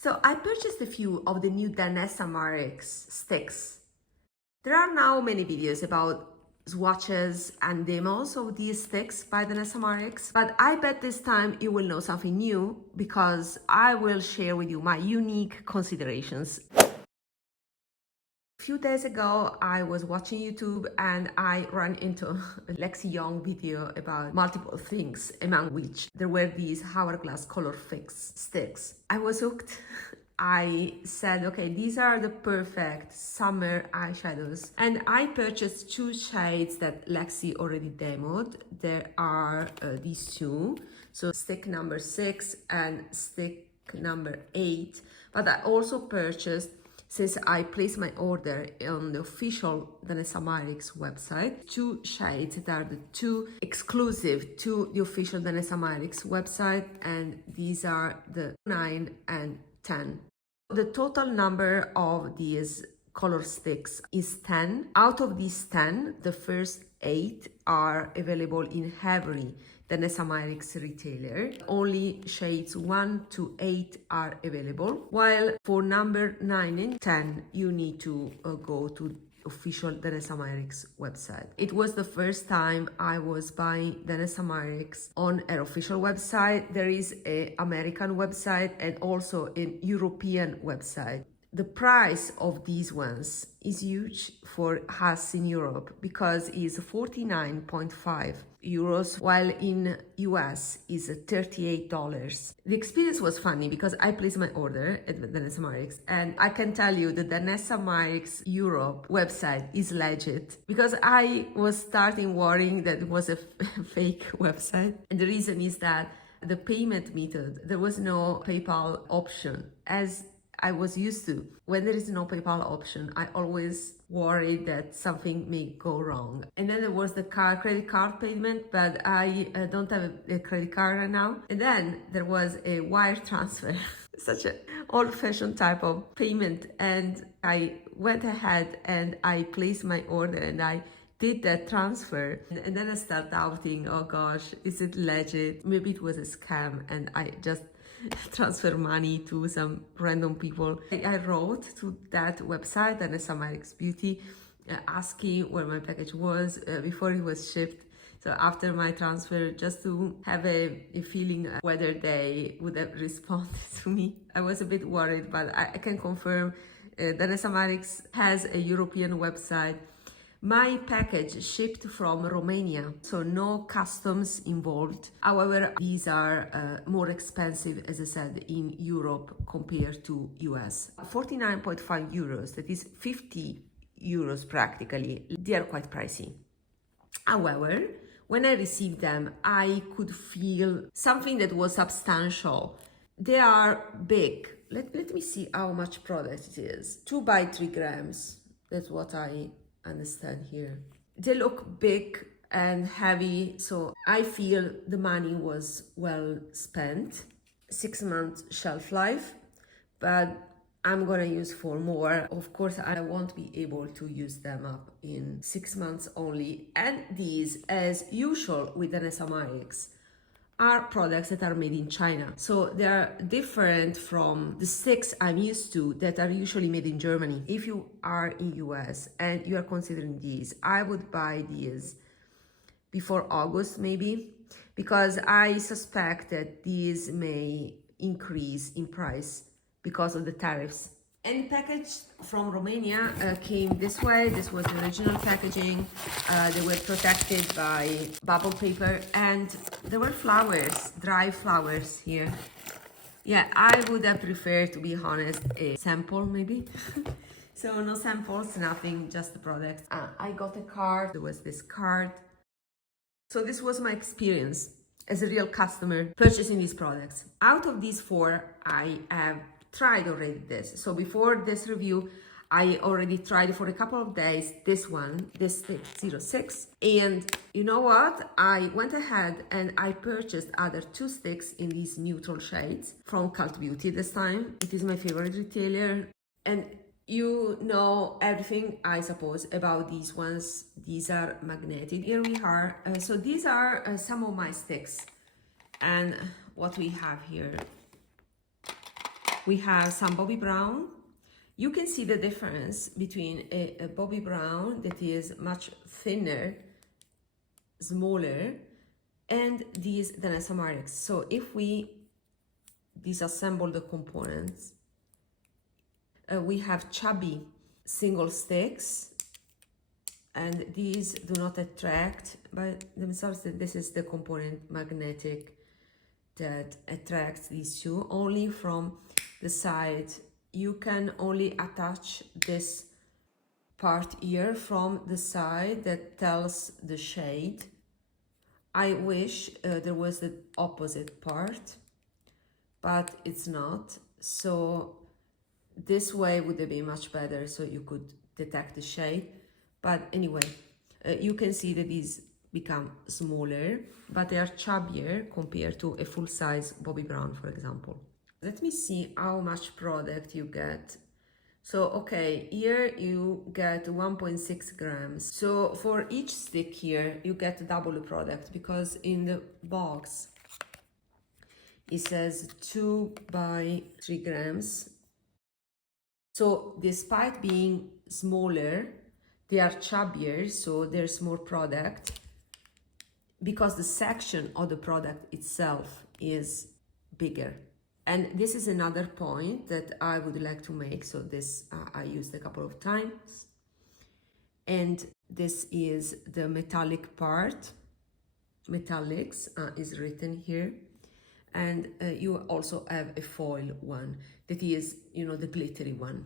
So I purchased a few of the new DANESSA MYRICKS Stix. There are now many videos about swatches and demos of these sticks by DANESSA MYRICKS, but I bet this time you will know something new because I will share with you my unique considerations. A few days ago, I was watching YouTube and I ran into a Lexi Young video about multiple things, among which there were these hourglass Colorfix sticks. I was hooked. I said, okay, these are the perfect summer eyeshadows. And I purchased two shades that Lexi already demoed. There are these two, so stick number 6 and stick number 8. But I also purchased, since I placed my order on the official DANESSA MYRICKS website, two shades that are the two exclusive to the official DANESSA MYRICKS website, and these are the 9 and 10. The total number of these color sticks is 10. Out of these 10, the first 8 are available in every DANESSA MYRICKS retailer. Only shades 1 to 8 are available, while for number 9 and 10 you need to go to official DANESSA MYRICKS website. It was the first time I was buying DANESSA MYRICKS on an official website. There is an American website and also an European website. The price of these ones is huge for us in Europe because it's 49.5 euros, while in US is $38. The experience was funny because I placed my order at the DANESSA MYRICKS, and I can tell you the DANESSA MYRICKS Europe website is legit, because I was starting worrying that it was a fake website. And the reason is that the payment method, there was no PayPal option, as I was used to. When there is no PayPal option, I always worry that something may go wrong. And then there was the credit card payment, but I don't have a credit card right now. And then there was a wire transfer, such an old-fashioned type of payment. And I went ahead and I placed my order and I did that transfer. And then I started doubting, oh gosh, is it legit? Maybe it was a scam and I just transfer money to some random people. I wrote to that website, DANESSA MYRICKS Beauty, asking where my package was before it was shipped. So after my transfer, just to have a feeling whether they would have responded to me. I was a bit worried, but I can confirm DANESSA MYRICKS has a European website. My package shipped from Romania, so no customs involved. However, these are more expensive, as I said, in Europe compared to US. 49.5 euros, that is 50 euros practically. They are quite pricey. However, when I received them, I could feel something that was substantial. They are big. Let me see how much product it is. 2 by 3 grams. That's what I understand here. They look big and heavy, so I feel the money was well spent. 6 months shelf life, but I'm gonna use 4 more. Of course, I won't be able to use them up in 6 months only. And these, as usual with DANESSA MYRICKS, are products that are made in China. So they are different from the sticks I'm used to that are usually made in Germany. If you are in US and you are considering these, I would buy these before August maybe, because I suspect that these may increase in price because of the tariffs. And the package from Romania came this way. This was the original packaging. They were protected by bubble paper, and there were flowers, dry flowers here. Yeah, I would have preferred, to be honest, a sample maybe. So no samples, nothing, just the products. I got a card. There was this card. So this was my experience as a real customer purchasing these products. Out of these 4, I have tried already this. So before this review, I already tried for a couple of days this one, this stick 06. And you know what? I went ahead and I purchased other 2 sticks in these neutral shades from Cult Beauty this time. It is my favorite retailer. And you know everything, I suppose, about these ones. These are magnetic. Here we are. So these are some of my sticks. And what we have here. We have some Bobbi Brown. You can see the difference between a Bobbi Brown that is much thinner, smaller, and these DANESSA MYRICKS. So if we disassemble the components, we have chubby single sticks, and these do not attract by themselves. This is the component magnetic that attracts these two. Only from the side, you can only attach this part here from the side that tells the shade. I wish there was the opposite part, but it's not. So this way would be much better, so you could detect the shade. But anyway, you can see that these become smaller, but they are chubbier compared to a full-size Bobbi Brown, for example. Let me see how much product you get. So, okay, here you get 1.6 grams. So for each stick here, you get double the product, because in the box, it says 2 by 3 grams. So despite being smaller, they are chubbier, so there's more product, because the section of the product itself is bigger. And this is another point that I would like to make. So this I used a couple of times. And this is the metallic part. Metallics is written here. And you also have a foil one that is, you know, the glittery one.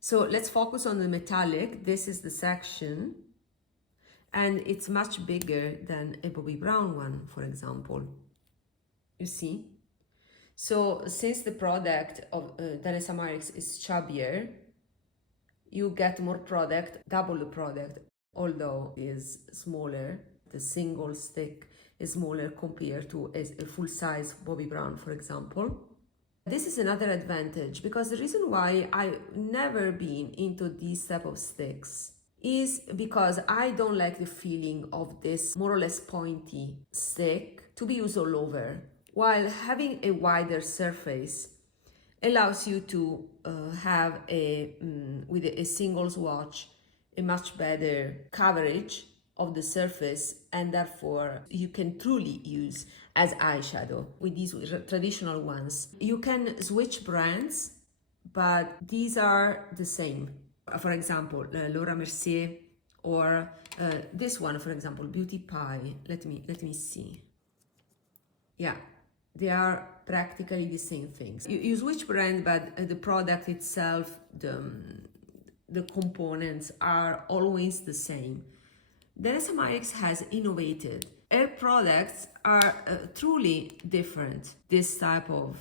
So let's focus on the metallic. This is the section. And it's much bigger than a Bobbi Brown one, for example. You see? So since the product of DANESSA MYRICKS is chubbier, you get more product, double the product, although it is smaller. The single stick is smaller compared to a full-size Bobbi Brown, for example. This is another advantage, because the reason why I've never been into these type of sticks is because I don't like the feeling of this more or less pointy stick to be used all over, while having a wider surface allows you to have with a single swatch, a much better coverage of the surface, and therefore you can truly use as eyeshadow with these traditional ones. You can switch brands, but these are the same. For example, Laura Mercier, or this one, for example, Beauty Pie. Let me see. Yeah, they are practically the same things. You switch brand, but the product itself, the components are always the same. DANESSA MYRICKS has innovated. Her products are truly different. This type of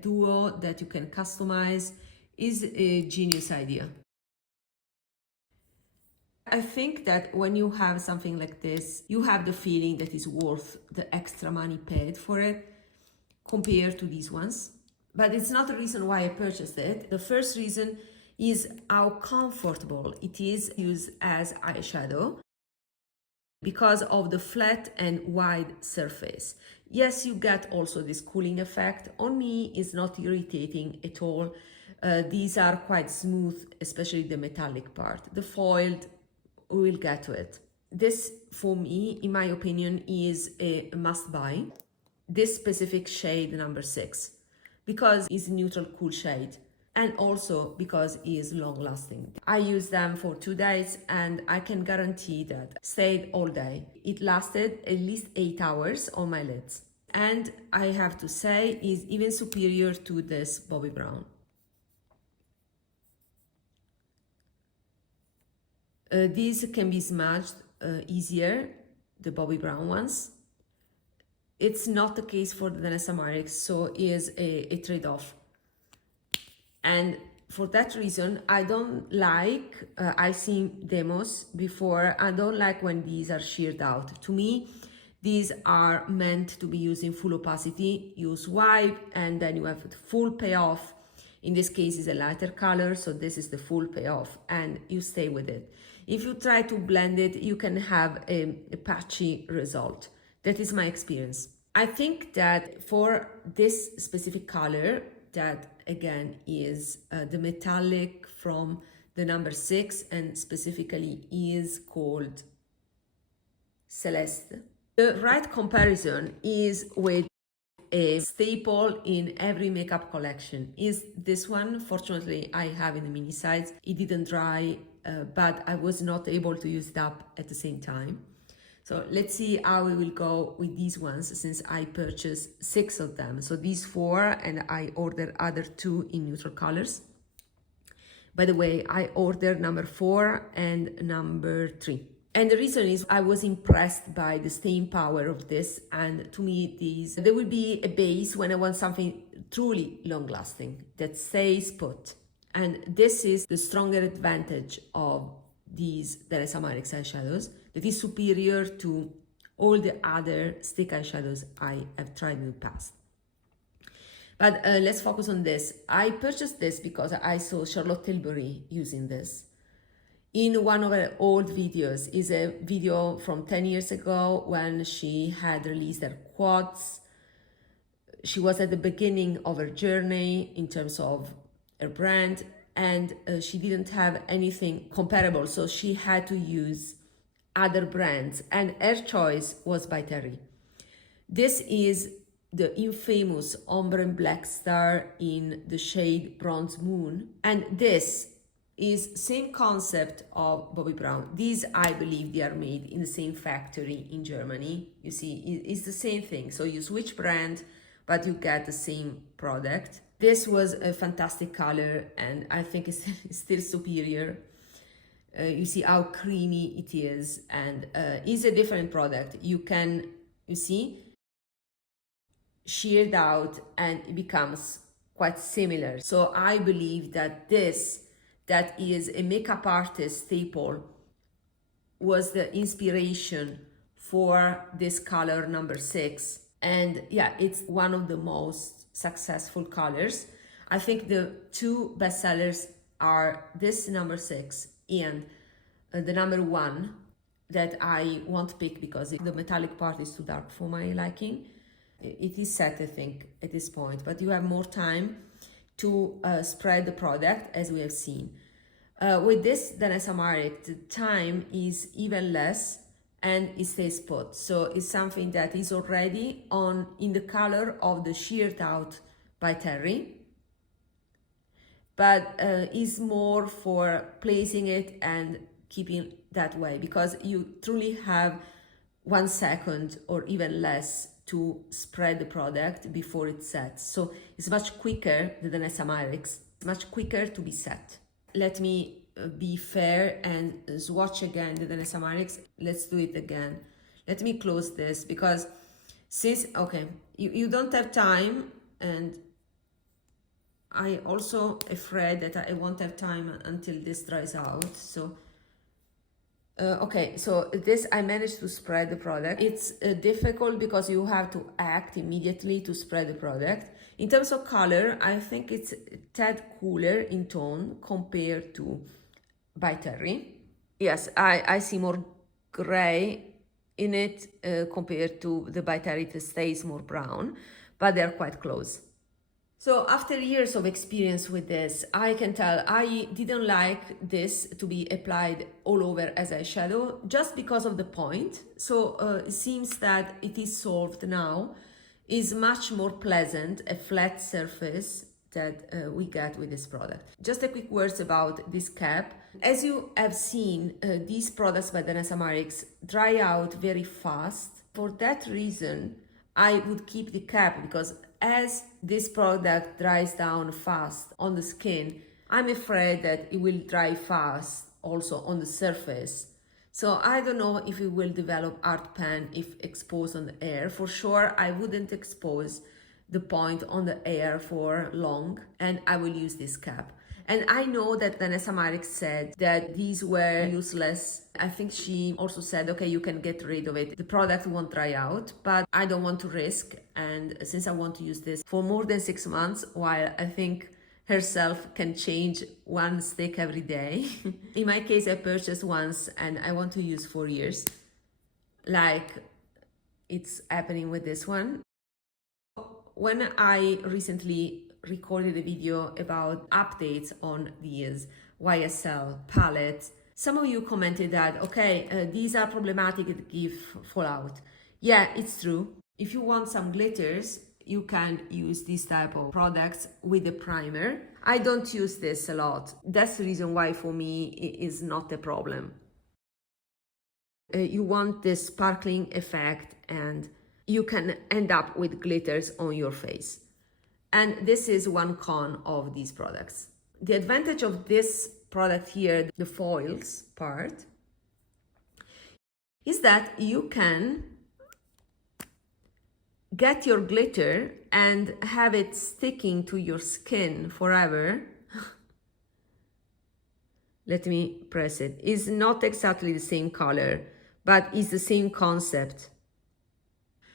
duo that you can customize is a genius idea. I think that when you have something like this, you have the feeling that it's worth the extra money paid for it compared to these ones. But it's not the reason why I purchased it. The first reason is how comfortable it is used as eyeshadow because of the flat and wide surface. Yes, you get also this cooling effect. On me, it's not irritating at all. These are quite smooth, especially the metallic part. The foiled, we will get to it. This, for me, in my opinion, is a must-buy. This specific shade, number 6, because it's a neutral cool shade, and also because it is long-lasting. I used them for 2 days, and I can guarantee that stayed all day. It lasted at least 8 hours on my lids, and I have to say is even superior to this Bobbi Brown. These can be smudged easier, the Bobbi Brown ones. It's not the case for the DANESSA MYRICKS, so it is a trade-off. And for that reason, I don't like, I've seen demos before, I don't like when these are sheared out. To me, these are meant to be used in full opacity. You swipe and then you have the full payoff. In this case, it's a lighter color, so this is the full payoff, and you stay with it. If you try to blend it, you can have a patchy result. That is my experience. I think that for this specific color, that again is the metallic from the number 6 and specifically is called Celeste. The right comparison is with a staple in every makeup collection is this one. Fortunately, I have in the mini size. It didn't dry, but I was not able to use it up at the same time. So let's see how we will go with these ones since I purchased 6 of them. So these 4 and I ordered other 2 in neutral colors. By the way, I ordered number 4 and number 3. And the reason is I was impressed by the staying power of this, and to me there will be a base when I want something truly long lasting that stays put. And this is the stronger advantage of these DANESSA MYRICKS eyeshadows that is superior to all the other stick eyeshadows I have tried in the past. But let's focus on this. I purchased this because I saw Charlotte Tilbury using this. In one of her old videos, is a video from 10 years ago when she had released her quads. She was at the beginning of her journey in terms of her brand, and she didn't have anything comparable, so she had to use other brands, and her choice was by Terry. This is the infamous Ombre and Black Star in the shade Bronze Moon, and this is same concept of Bobbi Brown. These, I believe, they are made in the same factory in Germany. You see, it's the same thing. So you switch brand, but you get the same product. This was a fantastic color, and I think it's still superior. You see how creamy it is, and it's a different product. You can, you see, sheared out, and it becomes quite similar. So I believe that this, that is a makeup artist staple, was the inspiration for this color number 6. And yeah, it's one of the most successful colors. I think the 2 bestsellers are this number 6 and the number 1 that I won't pick because the metallic part is too dark for my liking. It is set, I think, at this point, but you have more time to spread the product, as we have seen. With this DANESSA MYRICKS, the time is even less and it stays put. So it's something that is already in the color of the sheared out by Terry, but is more for placing it and keeping that way, because you truly have 1 second or even less to spread the product before it sets. So it's much quicker, the DANESSA MYRICKS, it's much quicker to be set. Let me be fair and swatch again the DANESSA MYRICKS. Let's do it again. Let me close this because since, okay, you don't have time, and I also afraid that I won't have time until this dries out. So okay, so this, I managed to spread the product. It's difficult because you have to act immediately to spread the product. In terms of color, I think it's a tad cooler in tone compared to by Terry. Yes, I see more gray in it compared to the by Terry. It stays more brown, but they're quite close. So after years of experience with this, I can tell I didn't like this to be applied all over as eyeshadow just because of the point. So it seems that it is solved now. Is much more pleasant, a flat surface that we get with this product. Just a quick words about this cap. As you have seen, these products by DANESSA MYRICKS dry out very fast. For that reason, I would keep the cap, because as this product dries down fast on the skin, I'm afraid that it will dry fast also on the surface. So I don't know if it will develop art pan if exposed on the air. For sure, I wouldn't expose the point on the air for long, and I will use this cap. And I know that DANESSA MYRICKS said that these were useless. I think she also said, okay, you can get rid of it. The product won't dry out, but I don't want to risk. And since I want to use this for more than 6 months, while I think herself can change 1 stick every day. In my case, I purchased once and I want to use 4 years, like it's happening with this one. When I recently recorded a video about updates on these YSL palettes. Some of you commented that, okay, these are problematic, it give fallout. Yeah, it's true. If you want some glitters, you can use this type of products with a primer. I don't use this a lot. That's the reason why for me it is not a problem. You want this sparkling effect and you can end up with glitters on your face. And this is one con of these products. The advantage of this product here, the foils part, is that you can get your glitter and have it sticking to your skin forever. Let me press it. It's not exactly the same color, but it's the same concept.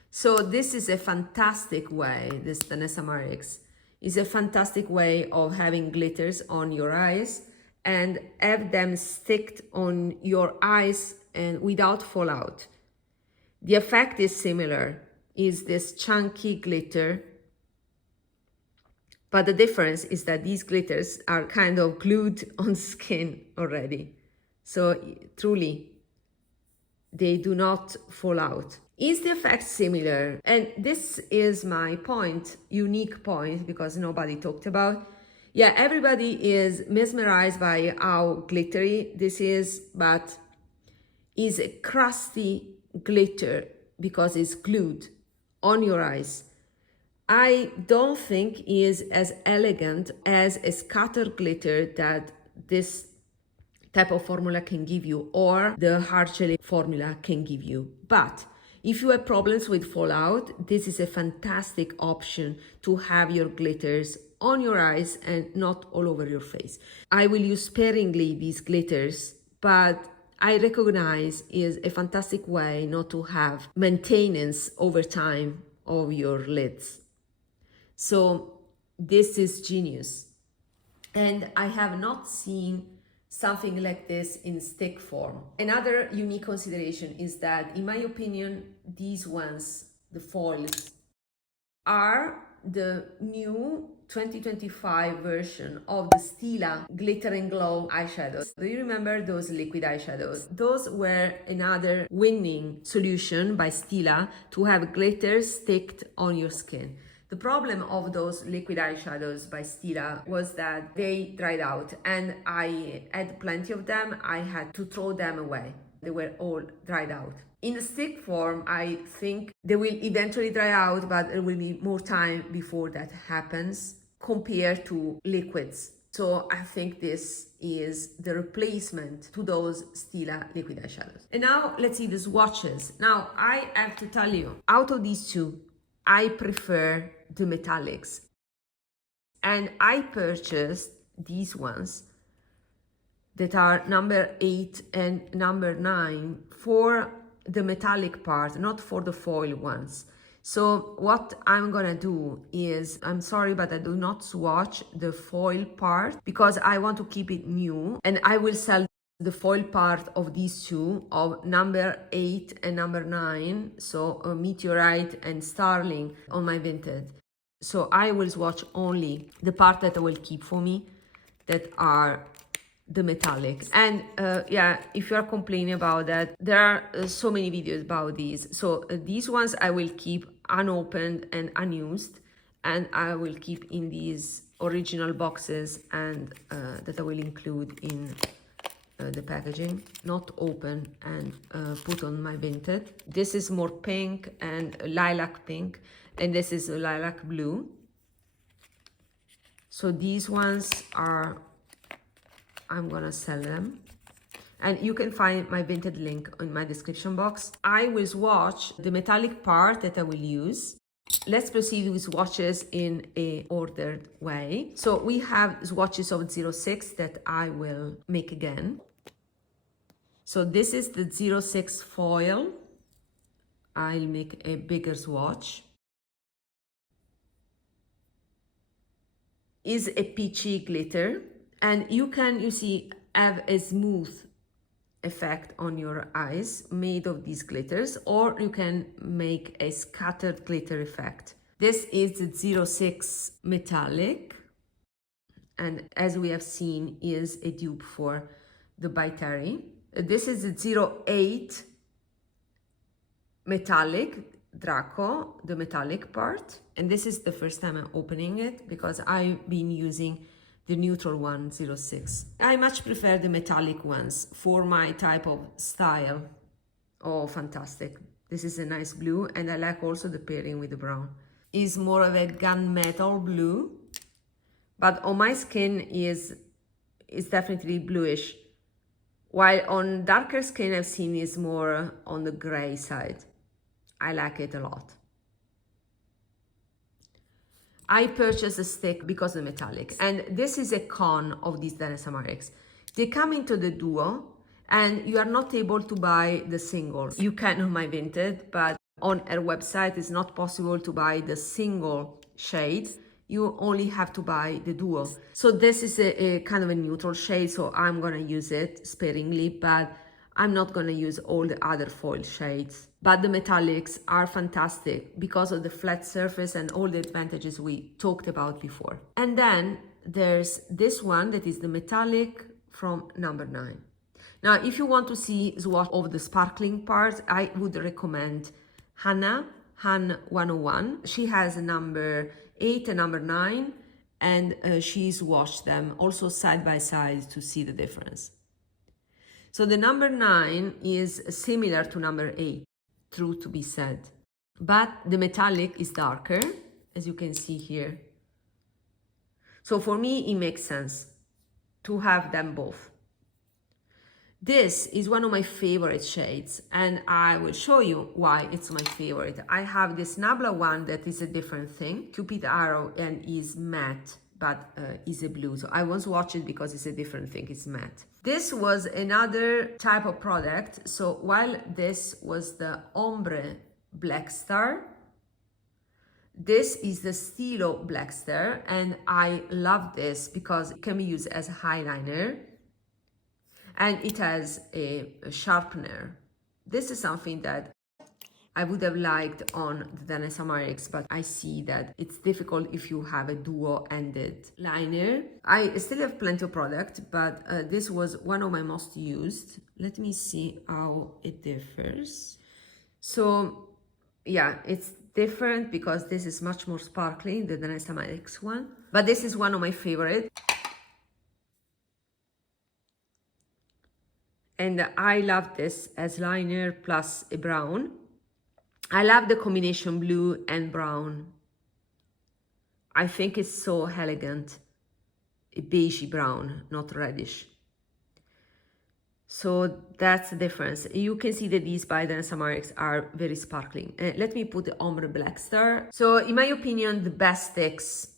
So this is a fantastic way, this DANESSA MYRICKS is a fantastic way of having glitters on your eyes and have them stick on your eyes and without fallout. The effect is similar, is this chunky glitter, but the difference is that these glitters are kind of glued on skin already. So truly, they do not fall out. Is the effect similar? And this is my point, unique point, because nobody talked about. Yeah, everybody is mesmerized by how glittery this is, but is a crusty glitter because it's glued on your eyes. I don't think is as elegant as a scattered glitter that this type of formula can give you, or the hard gelée formula can give you. But if you have problems with fallout, this is a fantastic option to have your glitters on your eyes and not all over your face. I will use sparingly these glitters, but I recognize is a fantastic way not to have maintenance over time of your lids. So this is genius. And I have not seen something like this in stick form. Another unique consideration is that, in my opinion, these ones, the foils, are the new 2025 version of the Stila Glitter and Glow eyeshadows. Do you remember those liquid eyeshadows? Those were another winning solution by Stila to have glitter sticked on your skin. The problem of those liquid eyeshadows by Stila was that they dried out, and I had plenty of them. I had to throw them away. They were all dried out. In the stick form, I think they will eventually dry out, but there will be more time before that happens compared to liquids. So I think this is the replacement to those Stila liquid eyeshadows. And now let's see the swatches. Now I have to tell you, out of these two, I prefer the metallics. And I purchased these ones that are number 8 and number 9 for the metallic part, not for the foil ones. So what I'm gonna do is, I'm sorry, but I do not swatch the foil part because I want to keep it new, and I will sell the foil part of these two, of number 8 and number 9, so Meteorite and Starling, on my Vinted. So I will swatch only the part that I will keep for me, that are the metallics. And yeah, if you are complaining about that, there are so many videos about these. So these ones I will keep unopened and unused, and I will keep in these original boxes, and that I will include in the packaging, not open and put on my Vinted. This is more pink and lilac pink, and this is lilac blue. So these ones are, I'm gonna sell them, and you can find my Vinted link in my description box. I will swatch the metallic part that I will use. Let's proceed with swatches in a ordered way. So we have swatches of 06 that I will make again. So this is the 06 foil. I'll make a bigger swatch. Is a peachy glitter, and you can, you see, have a smooth effect on your eyes made of these glitters, or you can make a scattered glitter effect. This is the 06 metallic, and as we have seen is a dupe for the By Terry. This is the 08 metallic Draco, the metallic part, and this is the first time I'm opening it because I've been using the neutral one, 06. I much prefer the metallic ones for my type of style. Oh, fantastic. This is a nice blue, and I like also the pairing with the brown. Is more of a gunmetal blue, but on my skin is definitely bluish, while on darker skin I've seen is more on the gray side. I like it a lot. I purchased a stick because of the metallics, and this is a con of these DANESSA MYRICKS. They come into the duo, and you are not able to buy the single. You can on my Vinted, but on our website it's not possible to buy the single shade. You only have to buy the duo. So this is a kind of a neutral shade, so I'm gonna use it sparingly, but I'm not gonna use all the other foil shades. But the metallics are fantastic because of the flat surface and all the advantages we talked about before. And then there's this one that is the metallic from number 9. Now, if you want to see swatch of the sparkling part, I would recommend Han 101. She has a number 8 and number 9, and she's washed them also side by side to see the difference. So the number 9 is similar to number 8, true to be said, but the metallic is darker, as you can see here. So for me, it makes sense to have them both. This is one of my favorite shades, and I will show you why it's my favorite. I have this Nabla one that is a different thing, Cupid Arrow, and is matte, but is a blue. So I won't swatch it because it's a different thing, it's matte. This was another type of product. So while this was the Ombre Black Star, this is the Stilo Black Star, and I love this because it can be used as a eyeliner, and it has a sharpener. This is something that I would have liked on the DANESSA MYRICKS, but I see that it's difficult if you have a duo-ended liner. I still have plenty of product, but this was one of my most used. Let me see how it differs. So yeah, it's different because this is much more sparkly, the DANESSA MYRICKS one, but this is one of my favorites. And I love this as liner plus a brown. I love the combination blue and brown. I think it's so elegant. A beigey brown, not reddish. So that's the difference. You can see that these by DANESSA MYRICKS are very sparkling. Let me put the Ombre Black Star. So in my opinion, the best sticks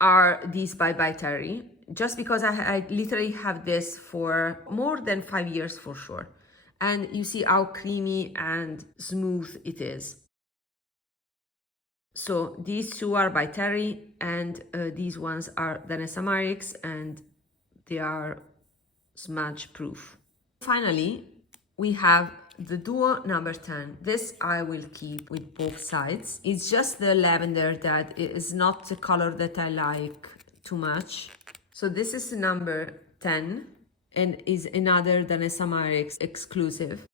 are these by Terry, just because I literally have this for more than 5 years for sure. And you see how creamy and smooth it is. So these two are by Terry, and these ones are DANESSA MYRICKS, and they are smudge proof. Finally, we have the duo number 10. This I will keep with both sides. It's just the lavender that is not the color that I like too much. So this is number 10 and is another DANESSA MYRICKS exclusive.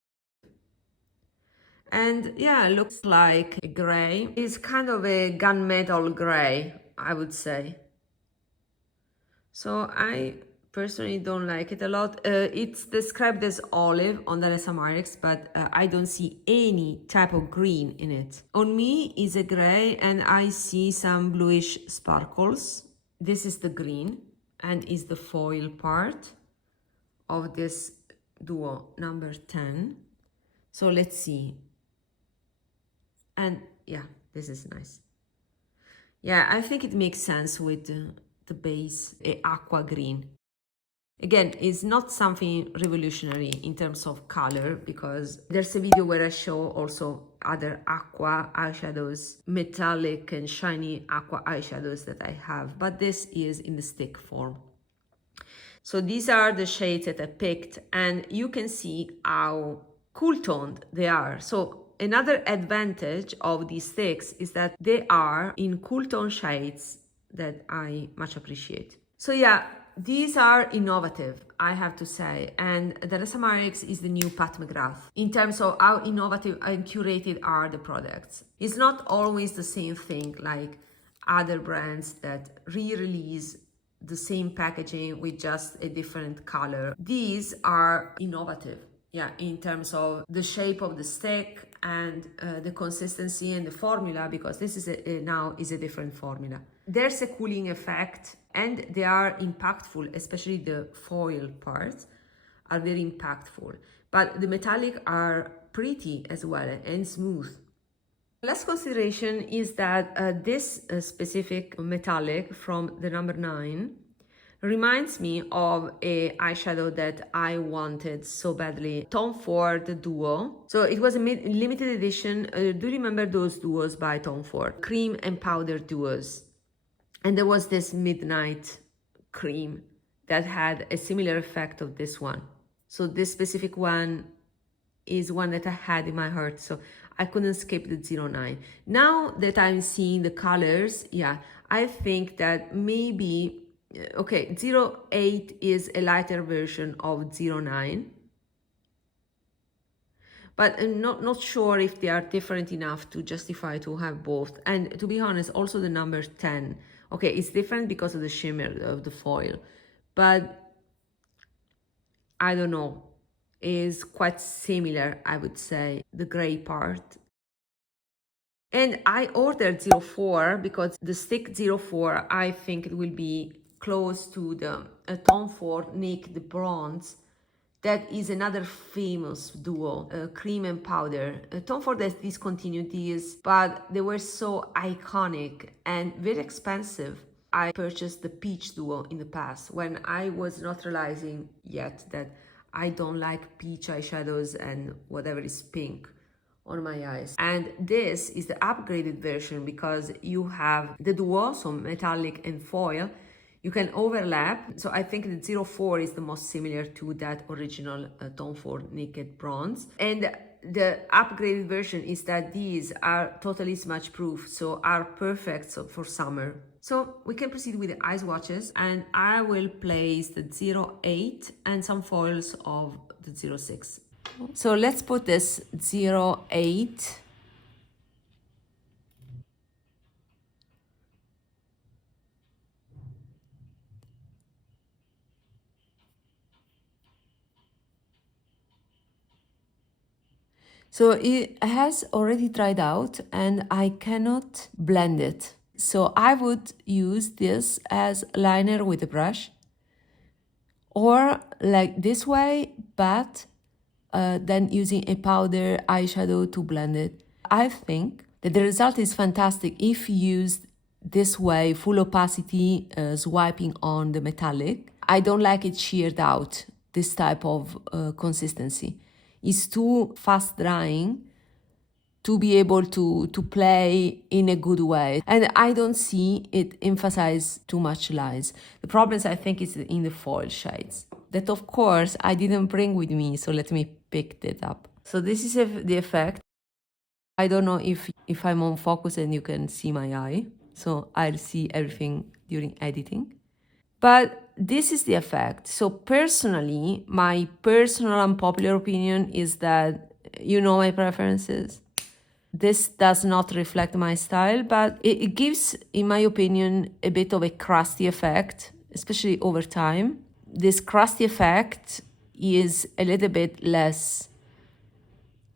And yeah, looks like a gray. It's kind of a gunmetal gray, I would say. So I personally don't like it a lot. It's described as olive on DANESSA MYRICKS, but I don't see any type of green in it. On me is a gray, and I see some bluish sparkles. This is the green and is the foil part of this duo number 10. So let's see. And yeah, this is nice. Yeah, I think it makes sense with the base, aqua green. Again, it's not something revolutionary in terms of color, because there's a video where I show also other aqua eyeshadows, metallic and shiny aqua eyeshadows that I have, but this is in the stick form. So these are the shades that I picked, and you can see how cool toned they are. So Another advantage of these sticks is that they are in cool tone shades that I much appreciate. So yeah, these are innovative, I have to say, and DANESSA MYRICKS is the new Pat McGrath in terms of how innovative and curated are the products. It's not always the same thing like other brands that re-release the same packaging with just a different color. These are innovative, yeah, in terms of the shape of the stick and the consistency and the formula, because this is now is a different formula. There's a cooling effect and they are impactful, especially the foil parts are very impactful, but the metallic are pretty as well and smooth. Last consideration is that this specific metallic from the number 9 reminds me of a eyeshadow that I wanted so badly, Tom Ford Duo. So it was a limited edition. Do you remember those duos by Tom Ford? Cream and powder duos. And there was this midnight cream that had a similar effect of this one. So this specific one is one that I had in my heart, so I couldn't skip the 09. Now that I'm seeing the colors, yeah, I think that maybe, okay, 08 is a lighter version of 09. But I'm not sure if they are different enough to justify to have both. And to be honest, also the number 10. Okay, it's different because of the shimmer of the foil, but I don't know, is quite similar, I would say, the gray part. And I ordered 04 because the stick 04, I think it will be close to the Tom Ford Naked Bronze. That is another famous duo, cream and powder. Tom Ford has discontinued these, but they were so iconic and very expensive. I purchased the peach duo in the past when I was not realizing yet that I don't like peach eyeshadows and whatever is pink on my eyes. And this is the upgraded version because you have the duo, so metallic and foil. You can overlap. So I think the 04 is the most similar to that original Tom Ford Naked Bronze. And the upgraded version is that these are totally smudge proof, so are perfect for summer. So we can proceed with the eye swatches, and I will place the 08 and some foils of the 06. So let's put this 08. So it has already dried out and I cannot blend it. So I would use this as liner with a brush or like this way, but then using a powder eyeshadow to blend it. I think that the result is fantastic if used this way, full opacity, swiping on the metallic. I don't like it sheared out, this type of consistency. It's too fast drying to be able to play in a good way. And I don't see it emphasize too much lines. The problems I think is in the foil shades. That of course I didn't bring with me, so let me pick that up. So this is the effect. I don't know if I'm on focus and you can see my eye. So I'll see everything during editing. But this is the effect. So personally, my personal unpopular opinion is that, you know my preferences. This does not reflect my style, but it gives, in my opinion, a bit of a crusty effect, especially over time. This crusty effect is a little bit less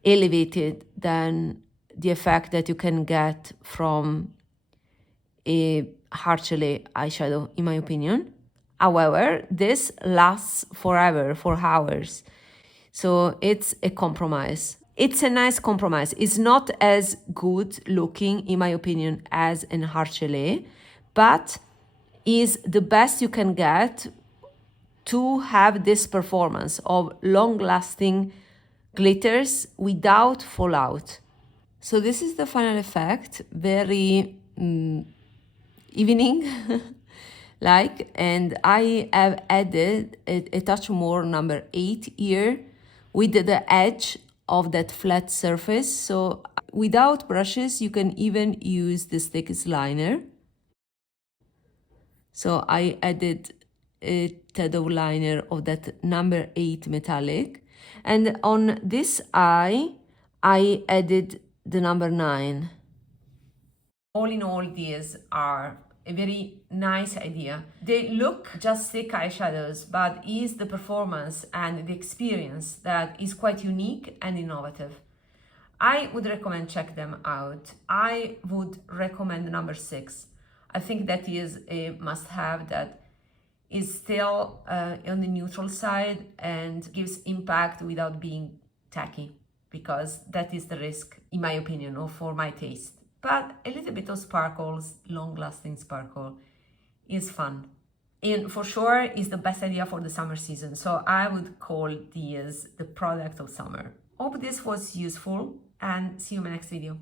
elevated than the effect that you can get from a hard gelée eyeshadow, in my opinion. However, this lasts forever, for hours. So it's a compromise. It's a nice compromise. It's not as good looking, in my opinion, as an hard gelée, but is the best you can get to have this performance of long-lasting glitters without fallout. So this is the final effect, very evening like, and I have added a touch more number 8 here with the edge of that flat surface. So without brushes, you can even use the Stix liner. So I added a shadow liner of that number 8 metallic. And on this eye, I added the number 9. All in all, these are a very nice idea. They look just thick eyeshadows, but is the performance and the experience that is quite unique and innovative. I would recommend check them out. I would recommend number 6. I think that is a must-have that is still on the neutral side and gives impact without being tacky, because that is the risk, in my opinion, or for my taste. But a little bit of sparkles, long-lasting sparkle, is fun. And for sure is the best idea for the summer season. So I would call these the product of summer. Hope this was useful and see you in my next video.